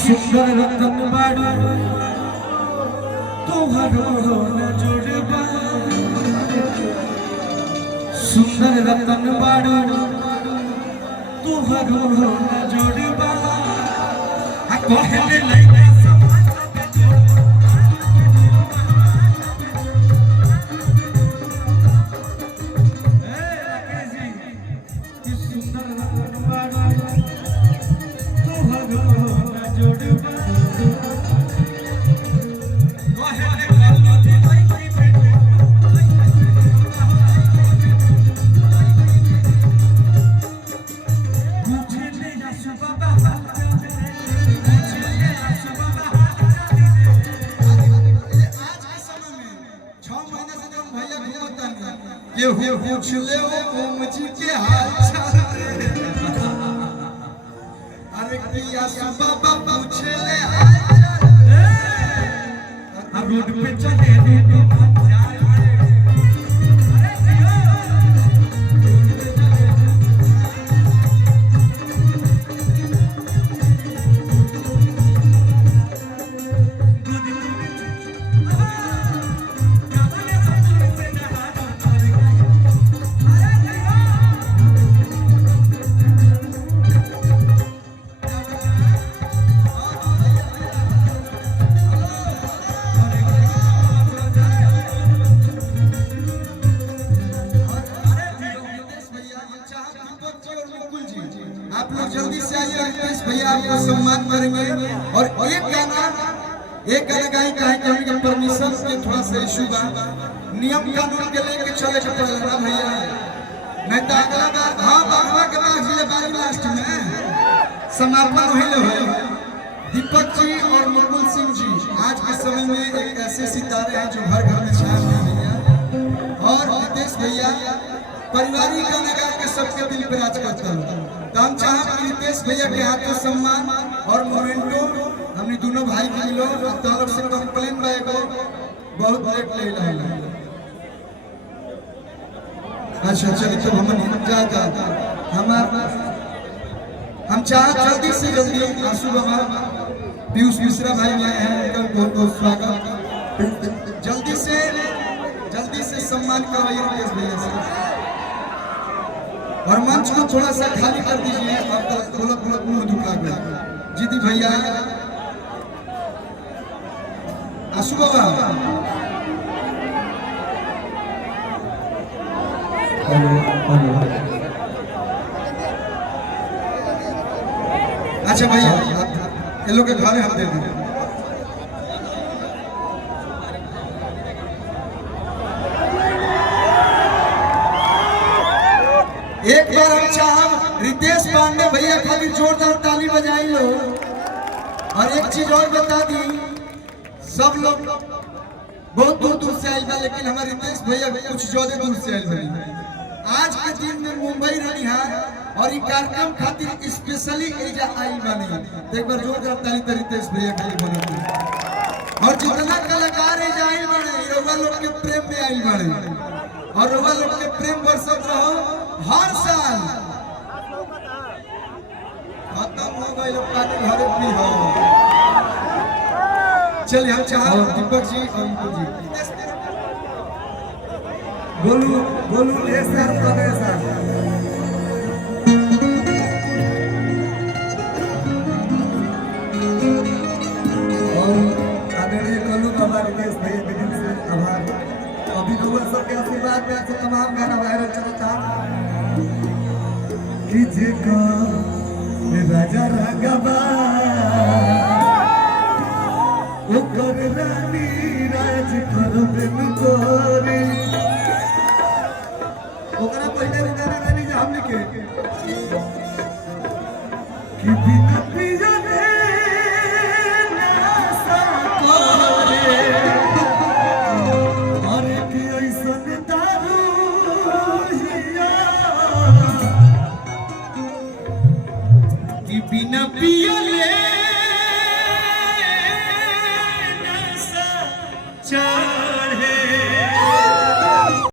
सुंदर रतन बाड़ू तोहरो न जोड़बा सुंदर रतन बाड़ू तोहरो न जोड़बा कहले लइका समान के जोड़ सुंदर रतन बाड़ू तोहरो पूछ ले मुझी के हाल चाल अरे किया बाबा पूछ ले हाल चाल रोड पे चले आप लोग जल्दी से आइए। रितेश भैया आपको सम्मान करेंगे और एक गाना गाई कहे कि हमके परमिशन के थोड़ा सा इशू बा, नियम कानून के लेके चले के पड़ेगा भैया, नहीं तो अगला बार हां बाबा के बाद जिले बारी लास्ट में समापन होइले हो। दीपक जी और मुकुल सिंह जी आज के समय में एक ऐसे सितारे हैं जो हर घर में छाए हुए हैं और रितेश भैया पारिवारिक गाना गा के सबके दिल पे राज करते हैं। तो हम चाहते हैं रितेश भैया के हाथों सम्मान और मोमेंटो हमने दोनों भाई के मिलो तरफ से कंप्लेन भाई को बहुत लेट ले रहा। अच्छा चलिए तो हम चाहते जल्दी से जल्दी आंसू बाबा पीयूष मिश्रा भाई आए हैं, उनका बहुत बहुत स्वागत। जल्दी से सम्मान करवाइए रितेश भैया से और मंच को थोड़ा सा खाली कर दीजिए। अब बोलत मुंह दुखा गया जीती भैया आंसू बाबा। अच्छा भैया ये लोग के घर हम दे दें। एक बार हम चाह रितेश पांडे भैया खाली जोरदार ताली बजाई लो। और एक चीज और बता दी, सब लोग बहुत दूर दूर से आए हैं लेकिन हमारे रितेश भैया कुछ ज्यादा दूर से आए हैं। आज के दिन में मुंबई रही है और ये कार्यक्रम खातिर स्पेशली एजा आई बनी। एक बार जोरदार ताली तो रितेश भैया के लिए बना। और जितना कलाकार एजा आई बने रोवा लोग के प्रेम में आई बने और रोवा लोग के प्रेम बरसत रहो हर साल। खत्म हो गए लोग का घर भी हो। चलिए हम चाह दीपक जी और मुकुल जी बोलू ऐसा कर ऐसा और आदरणीय कल्लू बाबा रितेश भैया के दिल से आभार। अभी लोग सबके आशीर्वाद में आपसे तमाम गाना वायरल चलता कि जेका राजा रंगबा ओकर रानी राज करबे न करे ओकरा पहले वो गाना गानी जे हमने के कि बिना पियले नासा करे अरे कि ऐसन दारू हिया कि बिना पियले